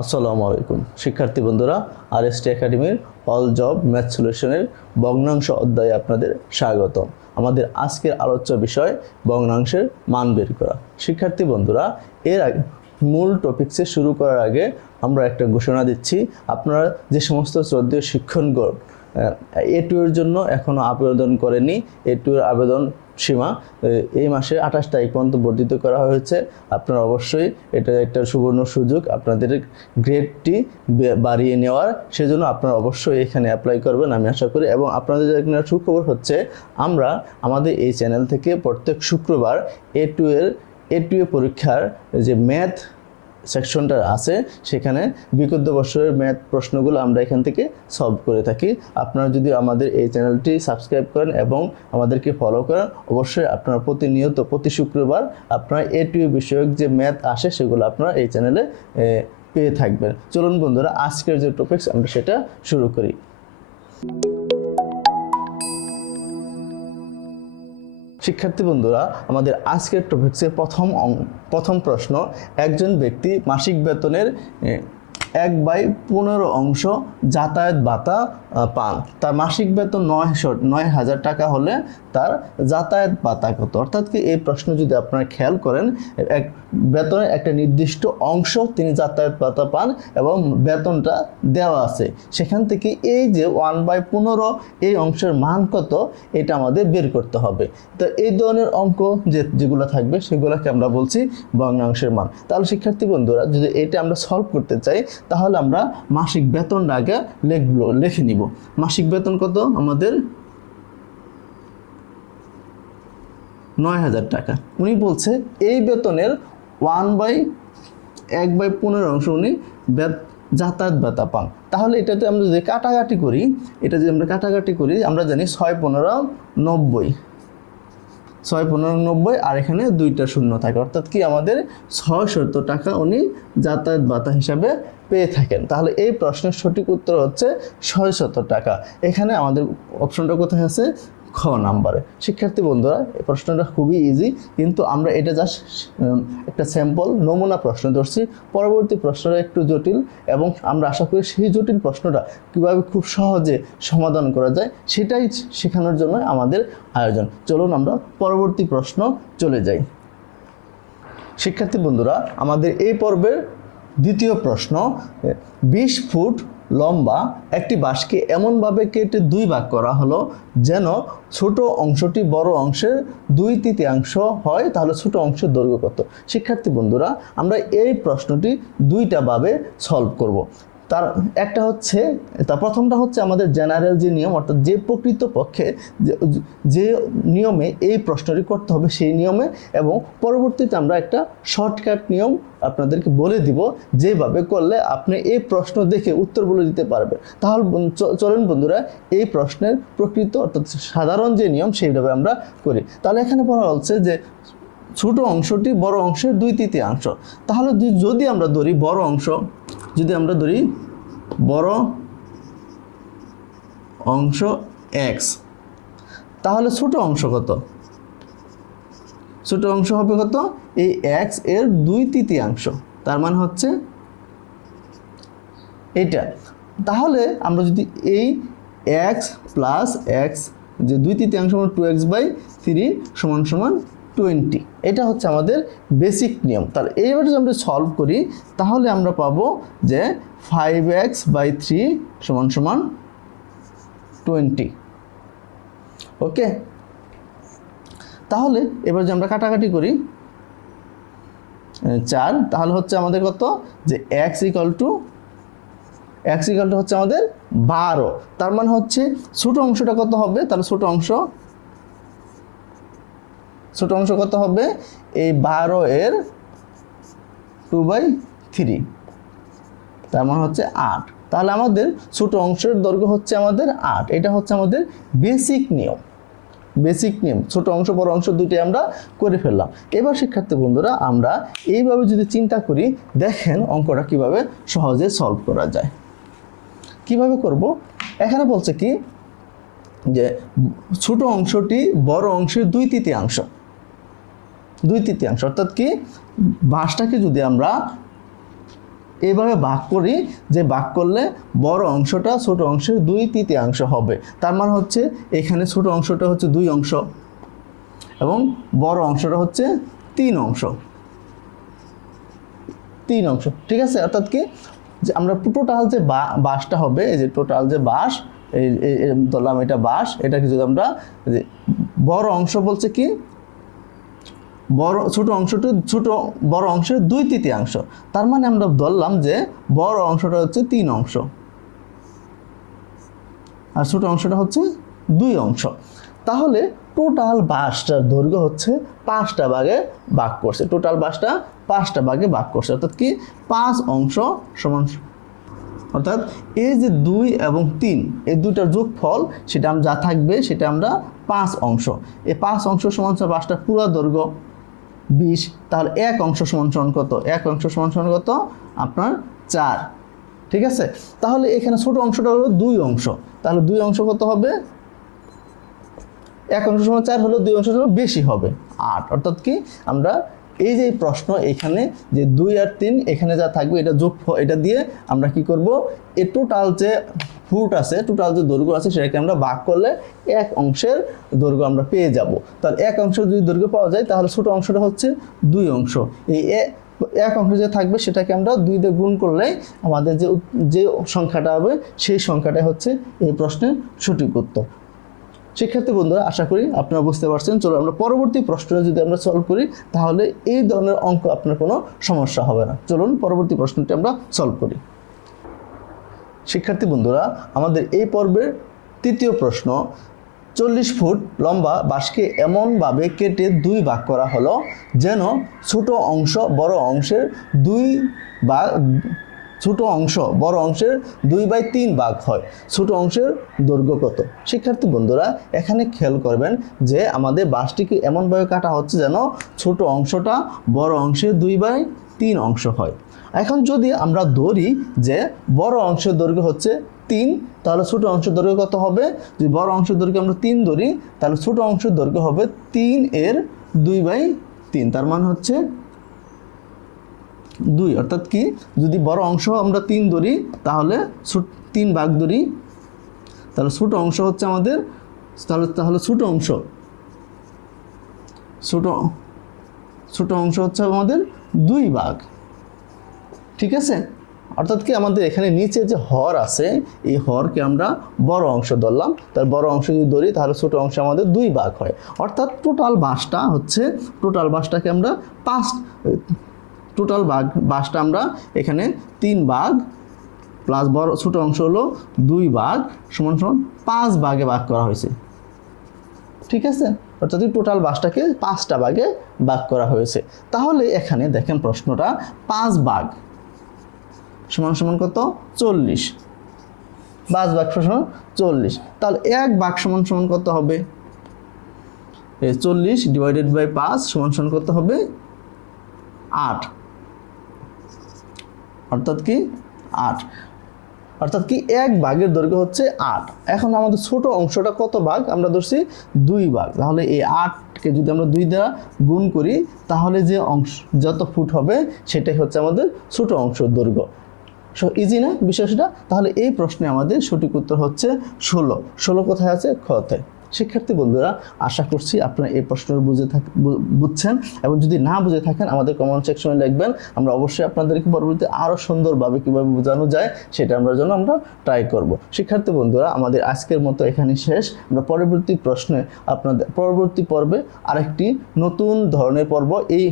আসসালামু আলাইকুম। শিক্ষার্থী বন্ধুরা আর এস টি একাডেমির অল জব ম্যাথ সলিউশনের ভগ্নাংশ অধ্যায়ে আপনাদের স্বাগত আমাদের আজকের আলোচ্য বিষয়, ভগ্নাংশের মান বের করা। শিক্ষার্থী বন্ধুরা, এর আগে মূল টপিক্সে শুরু করার আগে আমরা একটা ঘোষণা দিচ্ছি, আপনারা যে সমস্ত শ্রদ্ধেয় শিক্ষণগণ এ টুয়ের জন্য এখনও আবেদন করেনি এ টু এর আবেদন সীমা এই মাসে আঠাশ তারিখ পর্যন্ত বর্ধিত করা হয়েছে। আপনারা অবশ্যই এটা একটা সুবর্ণ সুযোগ। আপনাদের গ্রেডটি বাড়িয়ে নেওয়ার সেজন্য আপনারা অবশ্যই এখানে অ্যাপ্লাই করবেন, আমি আশা করি। এবং আপনাদের এখানে সুখবর হচ্ছে, আমরা আমাদের এই চ্যানেল থেকে প্রত্যেক শুক্রবার এ টু এর এ টু এ পরীক্ষার যে ম্যাথ সেকশনটা আছে, সেখানে বিগত বছরের ম্যাথ প্রশ্নগুলো আমরা এখান থেকে সলভ করে থাকি। আপনারা যদি আমাদের এই চ্যানেলটি সাবস্ক্রাইব করেন এবং আমাদেরকে ফলো করেন, অবশ্যই আপনারা প্রতিনিয়ত, প্রতি শুক্রবার আপনারা এ টু বিষয়ক যে ম্যাথ আসে, সেগুলো আপনারা এই চ্যানেলে পেয়ে থাকবেন। চলুন বন্ধুরা, আজকের যে টপিকস আমরা সেটা শুরু করি। শিক্ষার্থী বন্ধুরা আমাদের আজকের টপিক্সের প্রথম প্রথম প্রশ্ন একজন ব্যক্তি মাসিক বেতনের এক বাই পনেরো অংশ যাতায়াত ভাতা পান। তার মাসিক বেতন নয়শো নয় হাজার টাকা হলে তার যাতায়াত ভাতা কত? অর্থাৎ কি এই প্রশ্ন যদি আপনারা খেয়াল করেন, এক বেতনের একটা নির্দিষ্ট অংশ তিনি যাতায়াত ভাতা পান এবং বেতনটা দেওয়া আছে। সেখান থেকে এই যে ওয়ান বাই পনেরো এই অংশের মান কত, এটা আমাদের বের করতে হবে। তো এই ধরনের অঙ্ক যে, যেগুলো থাকবে সেগুলোকে আমরা বলছি ভগ্নাংশের মান। তাহলে শিক্ষার্থী বন্ধুরা, যদি এটা আমরা সলভ করতে চাই তাহলে আমরা মাসিক বেতনটা আগে লিখব, লিখে নিব। মাসিক বেতন কত? আমাদের নয় হাজার টাকা। উনি বলছে, এই বেতনের ওয়ান বাই এক বাই পনেরো অংশ উনি বেত, যাতায়াত ভাতা পান। তাহলে এটাতে আমরা যদি কাটাকাটি করি, এটা যদি আমরা কাটাকাটি করি, আমরা জানি ছয় পনেরো নব্বই। ছয় পনেরো নব্বই, আর এখানে দুইটা শূন্য থাকে। অর্থাৎ কি আমাদের ছয় শত টাকা উনি যাতায়াত ভাতা হিসাবে পেয়ে থাকেন। তাহলে এই প্রশ্নের সঠিক উত্তর হচ্ছে ছয় শত টাকা। এখানে আমাদের অপশনটা কোথায় আছে? খ নাম্বারে। শিক্ষার্থী বন্ধুরা এই প্রশ্নটা খুবই ইজি কিন্তু আমরা এটা জাস্ট একটা স্যাম্পল নমুনা প্রশ্ন ধরছি। পরবর্তী প্রশ্নটা একটু জটিল এবং আমরা আশা করি সেই জটিল প্রশ্নটা কীভাবে খুব সহজে সমাধান করা যায়, সেটাই শেখানোর জন্য আমাদের আয়োজন। চলুন আমরা পরবর্তী প্রশ্ন চলে যাই। শিক্ষার্থী বন্ধুরা, আমাদের এই পর্বের দ্বিতীয় প্রশ্ন বিশ ফুট লম্বা একটি বাঁশকে এমনভাবে কেটে দুই ভাগ করা হলো যেন ছোট অংশটি বড় অংশের দুই তৃতীয়াংশ হয়, তাহলে ছোট অংশের দৈর্ঘ্য কত? শিক্ষার্থী বন্ধুরা, আমরা এই প্রশ্নটি দুইটা ভাবে সলভ করব। তার একটা হচ্ছে, তার প্রথমটা হচ্ছে আমাদের জেনারেল যে নিয়ম, অর্থাৎ যে প্রকৃত পক্ষে যে- যে নিয়মে এই প্রশ্নটি করতে হবে সেই নিয়মে, এবং পরবর্তীতে আমরা একটা শর্টকাট নিয়ম আপনাদেরকে বলে দিব, যেভাবে করলে আপনি এই প্রশ্ন দেখে উত্তর বলে দিতে পারবেন। তাহলে চলেন বন্ধুরা, এই প্রশ্নের প্রকৃত, অর্থাৎ সাধারণ যে নিয়ম সেইভাবে আমরা করি। তাহলে এখানে বলা হচ্ছে যে, ছোট অংশটি বড় অংশের দুই তৃতীয়াংশ তাহলে যদি আমরা ধরি বড় অংশ যদি আমরা ধরি বড় অংশ এক্স তাহলে ছোট অংশ কত? ছোট অংশ হবে কত? এই এক্সের দুই তৃতীয়াংশ, তার মানে হচ্ছে এটা তাহলে আমরা যদি এই এক্স প্লাস এক্স যে দুই তৃতীয়াংশ টু এক্স বাই থ্রি সমান সমান টোয়েন্টি। এটা হচ্ছে আমাদের বেসিক নিয়ম। তাহলে এইবার যদি আমরা সলভ করি, তাহলে আমরা পাবো যে ফাইভ এক্স বাই থ্রি সমান সমান টোয়েন্টি। ওকে? তাহলে এবার যদি আমরা কাটাকাটি করি চার, তাহলে হচ্ছে আমাদের কত? যে X equal two X equal two হচ্ছে আমাদের বারো। তার মানে হচ্ছে ছোট অংশটা কত হবে? তাহলে ছোট অংশ ছোট অংশ কত হবে? এই বারো এর টু বাই থ্রি তার মানে হচ্ছে আট। তাহলে আমাদের ছোট অংশের দৈর্ঘ্য হচ্ছে আমাদের আট। এটা হচ্ছে আমাদের বেসিক নিয়ম। বেসিক নিয়ম। ছোট অংশ, বড় অংশ দুটি আমরা করে ফেললাম। এবার শিক্ষার্থী বন্ধুরা, আমরা এইভাবে যদি চিন্তা করি, দেখেন অঙ্কটা কীভাবে সহজে সলভ করা যায়। কীভাবে করব? এখানে বলছে কি? যে ছোট অংশটি বড় অংশের দুই তৃতীয়াংশ। দুই তৃতীয়াংশ। অর্থাৎ কি? বাঁশটাকে যদি আমরা এইভাবে ভাগ করি, যে ভাগ করলে বড় অংশটা ছোট অংশের দুই তৃতীয়াংশ হবে। তার মানে হচ্ছে এখানে ছোট অংশটা হচ্ছে দুই অংশ এবং বড় অংশটা হচ্ছে তিন অংশ। তিন অংশ, ঠিক আছে? অর্থাৎ কি? যে আমরা টোটাল যে বা- বাসটা হবে, এই যে টোটাল যে বাস, এই ধরলাম এটা বাস, এটাকে যদি আমরা বড় অংশ বলছে কি? বড় ছোট অংশটা ছোট বড় অংশের দুই তৃতীয়াংশ। তার মানে আমরা ধরলাম যে বড় অংশটা হচ্ছে তিন অংশ। আর ছোট অংশটা হচ্ছে দুই অংশ। তাহলে টোটাল বাসটার দৈর্ঘ্য হচ্ছে পাঁচটা ভাগে ভাগ করছে। টোটাল বাসটা পাঁচটা ভাগে ভাগ করছে। অর্থাৎ কি? পাঁচ অংশ সমান অর্থাৎ এই যে দুই এবং তিন, এই দুইটার যোগফল সেটা আমরা যা থাকবে সেটা আমরা পাঁচ অংশ। এই পাঁচ অংশ সমান পাঁচটা পুরো দৈর্ঘ্য। বিশ তার এক অংশ সমান সমান কত? এক অংশ সমান সমান কত? আপনার চার। ঠিক আছে? তাহলে এখানে ছোট অংশটা হলো দুই অংশ। তাহলে দুই অংশ কত হবে? এক অংশ সমান চার হলো দুই অংশ সমান বেশি হবে, আট। অর্থাৎ কি? আমরা এই যে প্রশ্ন এখানে যে দুই আর তিন, এখানে যা থাকবে এটা যোগ এটা দিয়ে আমরা কি করব? এ টোটাল যে ফুট আছে টোটাল যে দৈর্ঘ্য আছে, সেটাকে আমরা ভাগ করলে এক অংশের দৈর্ঘ্য আমরা পেয়ে যাব। তাহলে এক অংশ যদি দৈর্ঘ্য পাওয়া যায়, তাহলে ছোট অংশটা হচ্ছে দুই অংশ। এই এক অংশ যে থাকবে, সেটাকে আমরা দুই দিয়ে গুণ করলে আমাদের যে যে সংখ্যাটা হবে, সেই সংখ্যাটাই হচ্ছে এই প্রশ্নের সঠিক উত্তর। শিক্ষার্থী বন্ধুরা, আশা করি আপনারা বুঝতে পারছেন। চলো আমরা পরবর্তী প্রশ্নটা যদি আমরা সলভ করি, তাহলে এই ধরনের অঙ্ক আপনার কোনো সমস্যা হবে না। চলুন, পরবর্তী প্রশ্নটি আমরা সলভ করি। শিক্ষার্থী বন্ধুরা, আমাদের এই পর্বের তৃতীয় প্রশ্ন, চল্লিশ ফুট লম্বা বাঁশকে এমনভাবে কেটে দুই ভাগ করা হলো, যেন ছোট অংশ বড় অংশের দুই বা ছোট অংশ, বড় অংশের দুই বাই তিন ভাগ হয়। ছোট অংশের দৈর্ঘ্য কত? শিক্ষার্থী বন্ধুরা, এখানে খেয়াল করবেন যে আমাদের বাসটিকে এমনভাবে কাটা হচ্ছে যেন ছোট অংশটা বড় অংশের দুই বাই তিন অংশ হয়। এখন যদি আমরা ধরি যে বড় অংশের দৈর্ঘ্য হচ্ছে তিন, তাহলে ছোট অংশের দৈর্ঘ্য কত হবে? যদি বড় অংশের দৈর্ঘ্য আমরা তিন ধরি, তাহলে ছোট অংশের দৈর্ঘ্য হবে তিন এর দুই বাই তিন, তার মানে হচ্ছে দুই, অর্থাৎ কি? যদি বড় অংশ আমরা তিন ধরি, তাহলে ছোট, তিন ভাগ ধরি, তাহলে ছোট অংশ হচ্ছে আমাদের, তাহলে তাহলে ছোট অংশ, ছোট ছোট অংশ হচ্ছে আমাদের দুই ভাগ, ঠিক আছে? অর্থাৎ কি আমাদের এখানে নিচে যে হর আছে, এই হরকে আমরা বড় অংশ ধরলাম তার বড় অংশ যদি ধরি, তাহলে ছোট অংশ আমাদের দুই ভাগ হয়। অর্থাৎ টোটাল বাসটা হচ্ছে টোটাল বাসটাকে আমরা পাঁচ টোটাল ভাগ, বাসটা আমরা এখানে তিন ভাগ প্লাস বড় ছোট অংশ হলো দুই ভাগ সমান সমান পাঁচ ভাগে ভাগ করা হয়েছে। ঠিক আছে? অর্থাৎ টোটাল বাসটাকে পাঁচটা ভাগে ভাগ করা হয়েছে। তাহলে এখানে দেখেন প্রশ্নটা, পাঁচ ভাগ সমান সমান কত? চল্লিশ। পাঁচ ভাগ সমান চল্লিশ। তাহলে এক ভাগ সমান সমান কত হবে? চল্লিশ ডিভাইডেড বাই পাঁচ সমান সমান কত হবে? আট। অর্থাৎ কি আট। অর্থাৎ কি এক ভাগের দৈর্ঘ্য হচ্ছে আট। এখন আমাদের ছোট অংশটা কত ভাগ? আমরা ধরছি দুই ভাগ। তাহলে এই আটকে যদি আমরা দুই দ্বারা গুণ করি, তাহলে যে অংশ যত ফুট হবে, সেটাই হচ্ছে আমাদের ছোট অংশের দৈর্ঘ্য। সো ইজি না বিষয়টা? তাহলে এই প্রশ্নে আমাদের সঠিক উত্তর হচ্ছে ষোলো। ষোলো কোথায় আছে? খতে শিক্ষার্থী বন্ধুরা, আশা করছি আপনারা এই প্রশ্নের বুঝে থাক বুঝছেন এবং যদি না বুঝে থাকেন আমাদের কমেন্ট সেকশনে লিখবেন আমরা অবশ্যই আপনাদেরকে পরবর্তীতে আরও সুন্দরভাবে কীভাবে বোঝানো যায় সেটা আমরা জন্য আমরা ট্রাই করব। শিক্ষার্থী বন্ধুরা, আমাদের আজকের মতো এখানে শেষ। আমরা পরবর্তী প্রশ্নে আপনাদের পরবর্তী পর্বে আরেকটি নতুন ধরনের পর্ব এই,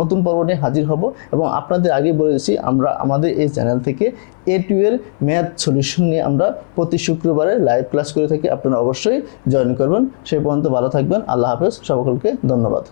নতুন পর্ব নিয়ে হাজির হব এবং আপনাদের আগে বলেছি আমরা আমাদের এই চ্যানেল থেকে এ টু এর ম্যাথ সলিউশন নিয়ে আমরা প্রতি শুক্রবারে লাইভ ক্লাস করে থাকি। আপনারা অবশ্যই জয়েন করবেন সেই পর্যন্ত ভালো থাকবেন। আল্লাহ হাফেজ সকলকে ধন্যবাদ।